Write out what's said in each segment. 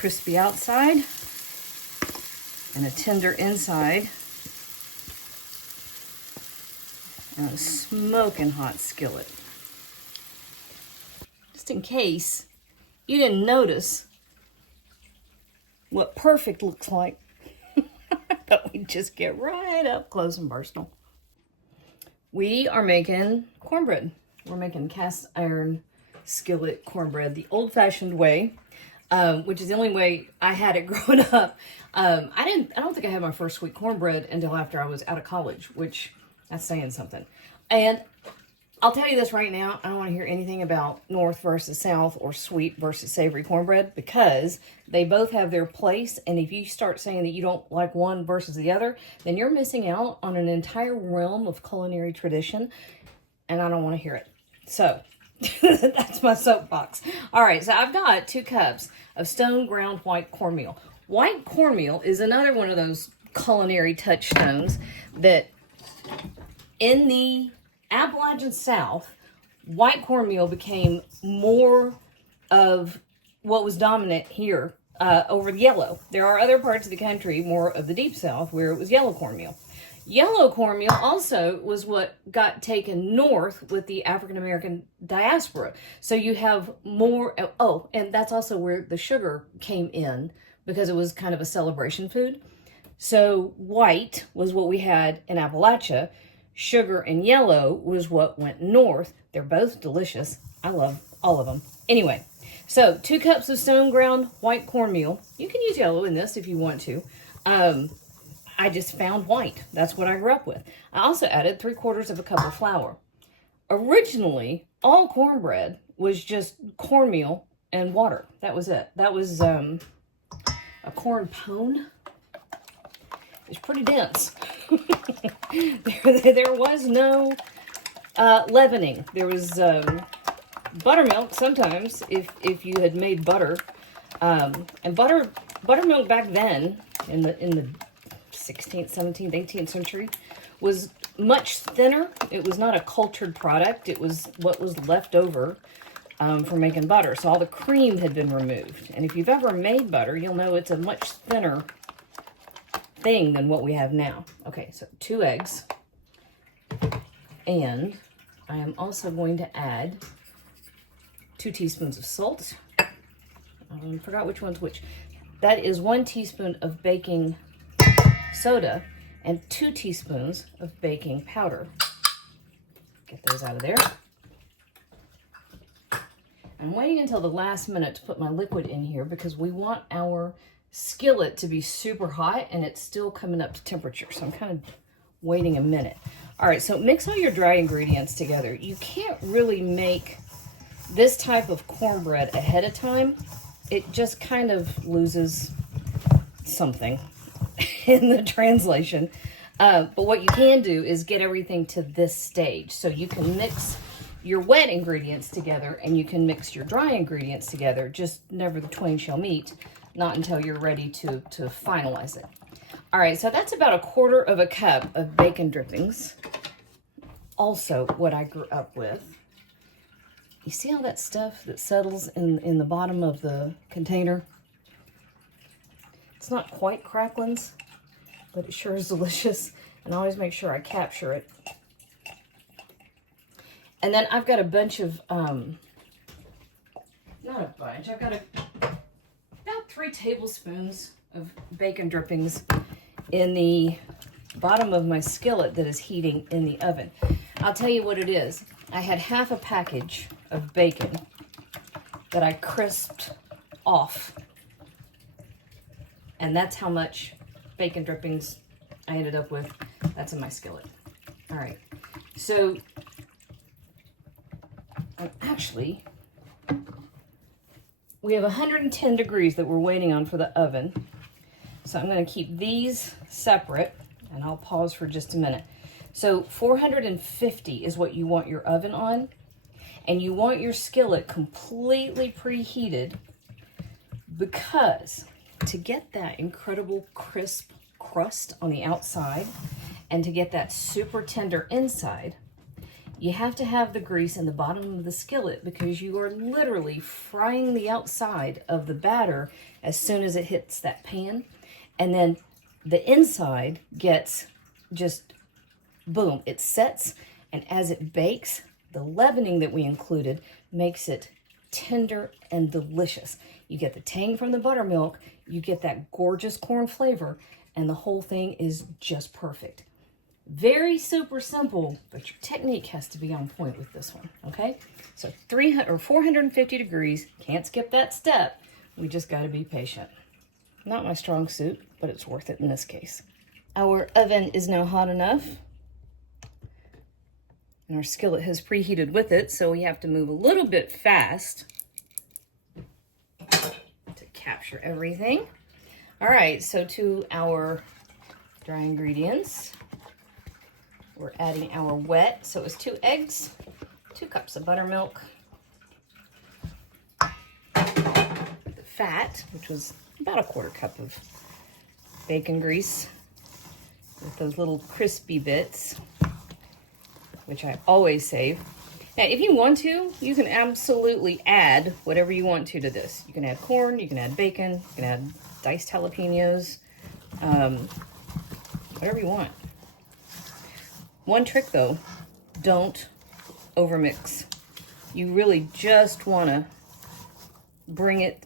crispy outside and a tender inside. And a smoking hot skillet. Just in case you didn't notice what perfect looks like. But we just get right up close and personal. We are making cornbread. We're making cast iron skillet cornbread the old-fashioned way, which is the only way I had it growing up. I don't think I had my first sweet cornbread until after I was out of college, which that's saying something. And I'll tell you this right now, I don't want to hear anything about North versus South or sweet versus savory cornbread, because they both have their place. And if you start saying that you don't like one versus the other, then you're missing out on an entire realm of culinary tradition, and I don't want to hear it. So that's my soapbox. All right, so I've got 2 cups of stone ground white cornmeal. White cornmeal is another one of those culinary touchstones that in the Appalachian South, white cornmeal became more of what was dominant here over yellow. There are other parts of the country, more of the deep South, where it was yellow cornmeal. Yellow cornmeal also was what got taken north with the African American diaspora. So you have more, oh, and that's also where the sugar came in, because it was kind of a celebration food. So white was what we had in Appalachia. Sugar and yellow was what went north. They're both delicious. I love all of them. Anyway, so 2 cups of stone ground white cornmeal. You can use yellow in this if you want to. I just found white. That's what I grew up with. I also added 3/4 of a cup of flour. Originally, all cornbread was just cornmeal and water. That was it. That was a corn pone. It's pretty dense. there was no leavening. There was buttermilk sometimes if you had made butter. And buttermilk back then in the 16th, 17th, 18th century was much thinner. It was not a cultured product. It was what was left over from making butter. So all the cream had been removed. And if you've ever made butter, you'll know it's a much thinner thing than what we have now. Okay, so 2 eggs. And I am also going to add 2 teaspoons of salt. I forgot which one's which. That is 1 teaspoon of baking soda and 2 teaspoons of baking powder. Get those out of there. I'm waiting until the last minute to put my liquid in here because we want our skillet to be super hot and it's still coming up to temperature. So I'm kind of waiting a minute. All right, so mix all your dry ingredients together. You can't really make this type of cornbread ahead of time. It just kind of loses something in the translation. But what you can do is get everything to this stage. So you can mix your wet ingredients together and you can mix your dry ingredients together. Just never the twain shall meet. Not until you're ready to finalize it. All right, so that's about 1/4 cup of bacon drippings. Also what I grew up with. You see all that stuff that settles in the bottom of the container? It's not quite cracklings, but it sure is delicious. And I always make sure I capture it. And then I've got a bunch of, not a bunch, I've got about 3 tablespoons of bacon drippings in the bottom of my skillet that is heating in the oven. I'll tell you what it is. I had half a package of bacon that I crisped off. And that's how much bacon drippings I ended up with. That's in my skillet. All right. So, actually, we have 110 degrees that we're waiting on for the oven. So I'm going to keep these separate, and I'll pause for just a minute. So 450 is what you want your oven on, and you want your skillet completely preheated, because to get that incredible crisp crust on the outside and to get that super tender inside, You have to have the grease in the bottom of the skillet because you are literally frying the outside of the batter as soon as it hits that pan. And then the inside gets just, boom, it sets. And as it bakes, the leavening that we included makes it tender and delicious. You get the tang from the buttermilk, you get that gorgeous corn flavor, and the whole thing is just perfect. Very super simple, but your technique has to be on point with this one, okay? So 300 or 450 degrees, can't skip that step. We just got to be patient. Not my strong suit, but it's worth it in this case. Our oven is now hot enough, and our skillet has preheated with it, so we have to move a little bit fast to capture everything. All right, so to our dry ingredients, we're adding our wet. So it was 2 eggs, 2 cups of buttermilk, the fat, which was about a 1/4 cup of bacon grease with those little crispy bits, which I always save. Now, if you want to, you can absolutely add whatever you want to this. You can add corn, you can add bacon, you can add diced jalapenos, whatever you want. One trick though, don't overmix. You really just want to bring it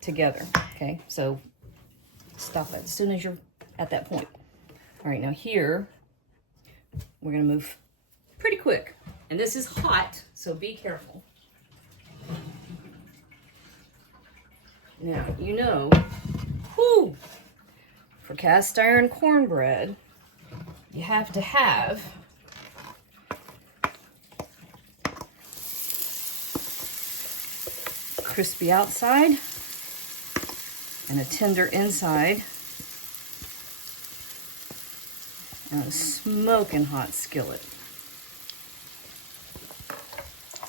together, okay? So stop it as soon as you're at that point. All right, now here, we're gonna move pretty quick. And this is hot, so be careful. Now, you know, whew, for cast iron cornbread, you have to have crispy outside and a tender inside and a smoking hot skillet.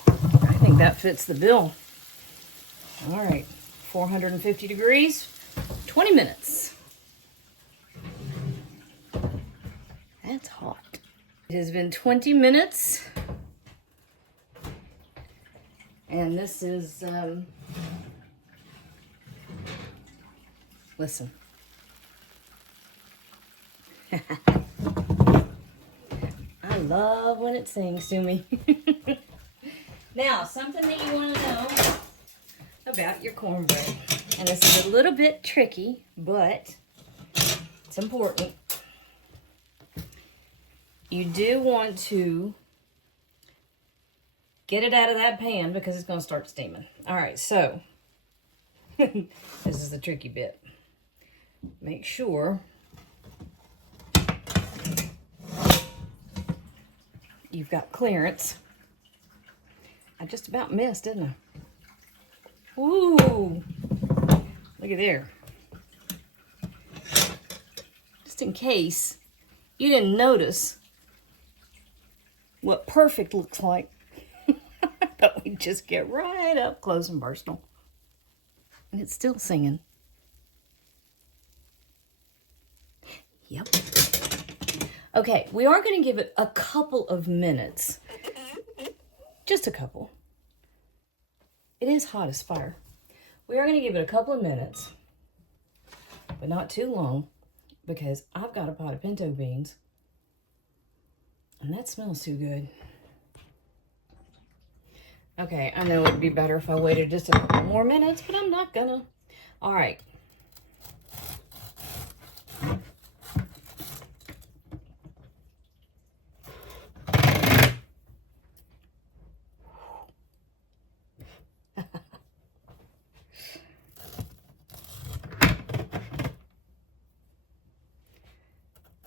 I think that fits the bill. All right, 450 degrees, 20 minutes. That's hot. It has been 20 minutes. And this is, listen. I love when it sings to me. Now, something that you want to know about your cornbread. And this is a little bit tricky, but it's important. You do want to get it out of that pan because it's going to start steaming. All right, so this is the tricky bit. Make sure you've got clearance. I just about missed, didn't I? Ooh, look at there. Just in case you didn't notice what perfect looks like. But we just get right up close and personal. And it's still singing. Yep. Okay, we are going to give it a couple of minutes. Just a couple. It is hot as fire. We are going to give it a couple of minutes, but not too long, because I've got a pot of pinto beans, and that smells too good. Okay, I know it'd be better if I waited just a couple more minutes, but I'm not gonna. All right.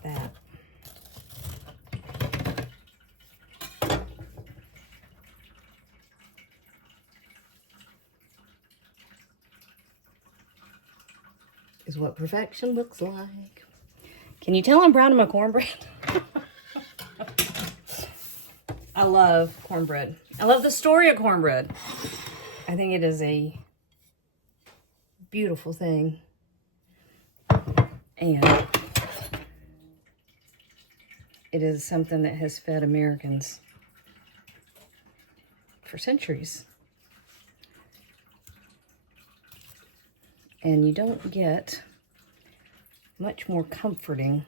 That. Is what perfection looks like. Can you tell I'm proud of my cornbread? I love cornbread. I love the story of cornbread. I think it is a beautiful thing. And it is something that has fed Americans for centuries. And you don't get much more comforting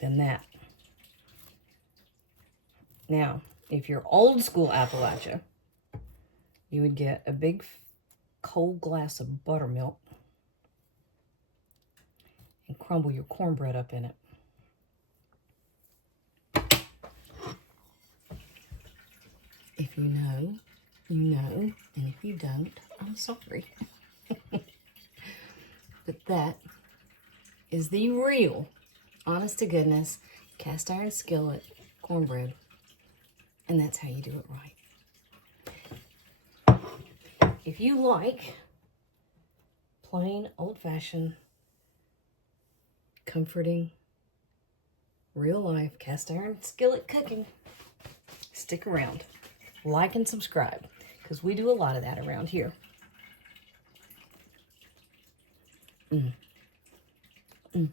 than that. Now, if you're old school Appalachia, you would get a big cold glass of buttermilk and crumble your cornbread up in it. If you know, you know, and if you don't, I'm sorry. But that is the real, honest to goodness, cast iron skillet cornbread. And that's how you do it right. If you like plain, old-fashioned, comforting, real-life cast iron skillet cooking, stick around. Like and subscribe, because we do a lot of that around here. Mm. Mm.